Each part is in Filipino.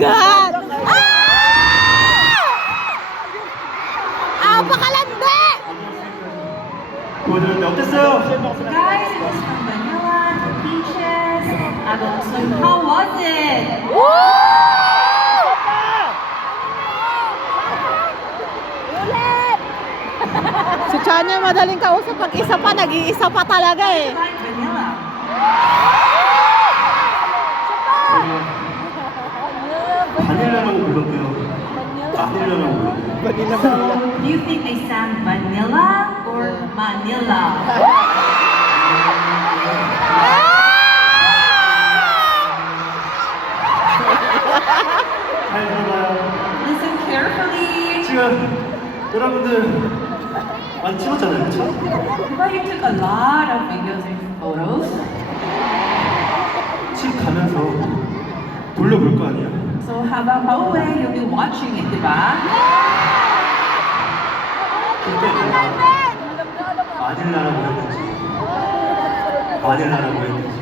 God! Apakalandi! 보여드렸는데 어땠어요? Guys, it was from vanilla to peaches. So how was it? Si Chanya madaling kausap pag isa pa, nag-iisa pa talaga eh. Like vanilla. 바닐라라고 불렀고요. 바닐라라고 불렀고요. So, do you think they sang vanilla or Manila? 잘 들어봐요. Listen carefully. 지금 여러분들 많이 찍었잖아요, 그렇죠? But you took a lot of videos and photos. 집 가면서 돌려볼 거 아니야? So habang pauwi, you'll be watching it, di ba? 그때 내가 바닐라라고 했는지 바닐라라고 했는지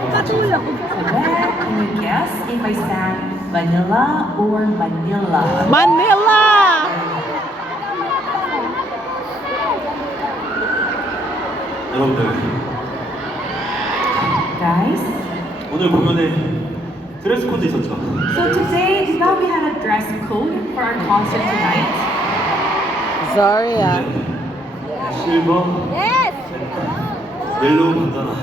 So then, can you guess if I sang vanilla or Manila? Manila! 여러분들 Guys, 오늘 공연에 드레스 코드 있었죠? so today, di ba we had a dress code for our concert tonight? Sorry ah. 실버, Yes! 옐로우 반다나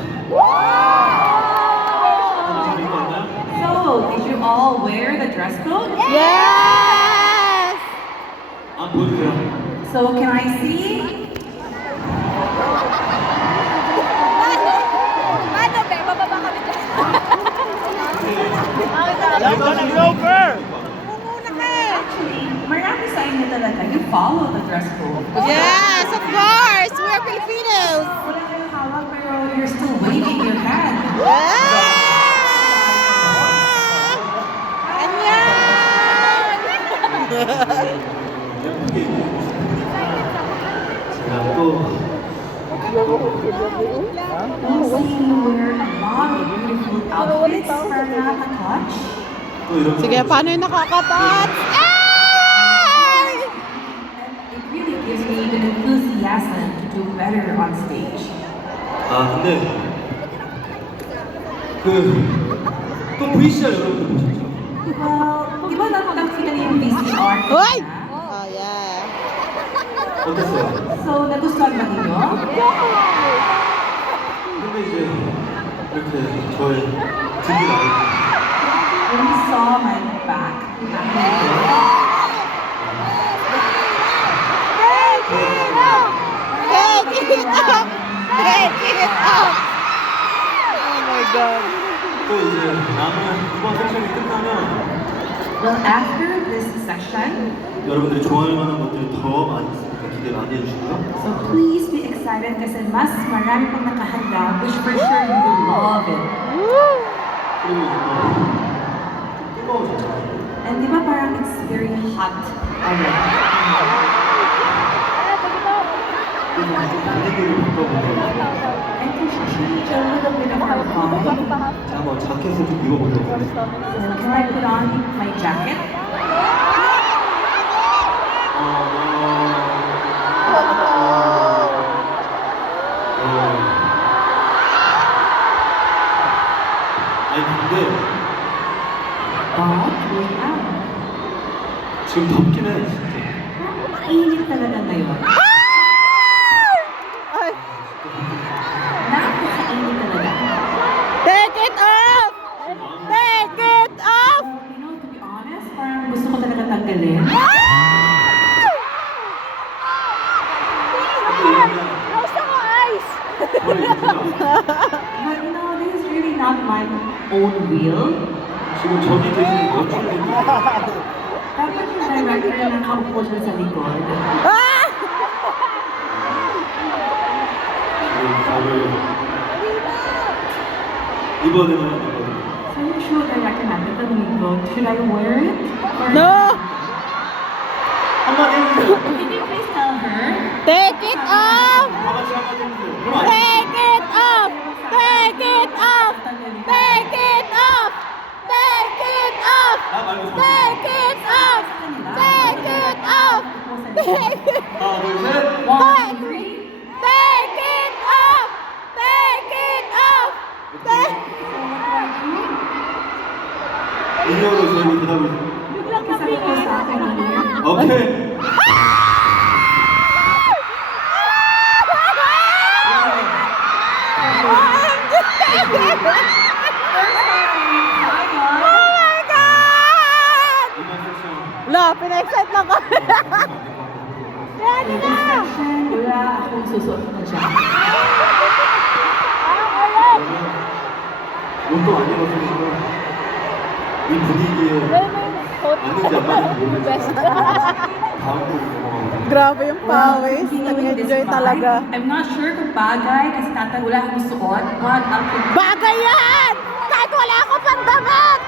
잘 입고 왔나요? So, did you all wear the dress code? Yes! 아 보여주세요. So, can I see? Actually, marami sa inyo talaga. You follow the dress code. Yes, of course! We're Filipinos! Wala kayong hawak pero you're still waving your hand. Yeah! Ganyan! 예쁘게 제가 또 I'm seeing you wear a lot of beautiful outfits for Nakatouch. 또 이런 Sige, paano yung nakakatat? Ay! And it really gives me the enthusiasm to do better on stage. 아 근데 또 VCR 여러분들 보셨죠? Well, di ba nakita niyo yung VCR? Hoy! kanina? Oh, yeah. 어땠어요? So, nagustuhan ba ninyo? 근데 이제 이렇게 저의 등이 나오고 When you saw my back, Take it up! Take it up! Oh my God. 또 이제 남은 이번 세션이 끝나면 well, after this session, 여러분들이 좋아할 만한 것들이 더 많이 있으니까 기대 많이 해주시고요. so please be excited kasi mas marami pang nakahanda, which for sure you will love it. 그리고 이제 또 뜨거워졌잖아요. And di ba parang it's very hot already? 그래서 좀 분위기를 바꿔보려고 And to change a little bit of our vibe, 자, 한번 자켓을 좀 입어보려고 하겠습니다. so can I put on my jacket? 아니 근데 But wait out. 지금 덥긴 해 진짜. Init talaga ngayon. Ay, Napaka-init talaga. take it off! Take it off! You know, to be honest, parang gusto ko talaga tanggalin. Gusto ko ice! 머리 입으세요. But you know, this is really not my own will. 지금 저기 계신 연출님이 Dapat yung director na nakaupo dyan sa likod. Ah! 지금 답을 입어야 되나요? 입어야 So yung show director natin, tanungin ko, should I wear it? Or No! 한마디 해주세요. Can you please tell her? Take it off! 다 같이 한마디 해주세요. 그럼 안 Take it off! Take it off! Take it off! Take 하나, 둘, 셋. 1, 2, 3. Take it off! Take it off! Take... 이거로 저희가 대답을. Biglang Sabi ko sa akin, 오케이. Oh my God! 이만 세션. La, pina-excite na ko. Yan na! Section, wala akong susuot na siya. 옷도 안 입었으니까 이 분위기에 맞는지 안 맞는지 모르겠어. 다음 곡 넘어가보자. Grabe yung pawis. Continuing this Nag-enjoy vibe, talaga. I'm not sure kung bagay kasi wala akong suot. But I'll Bagay yan! Kahit wala ako pang damit!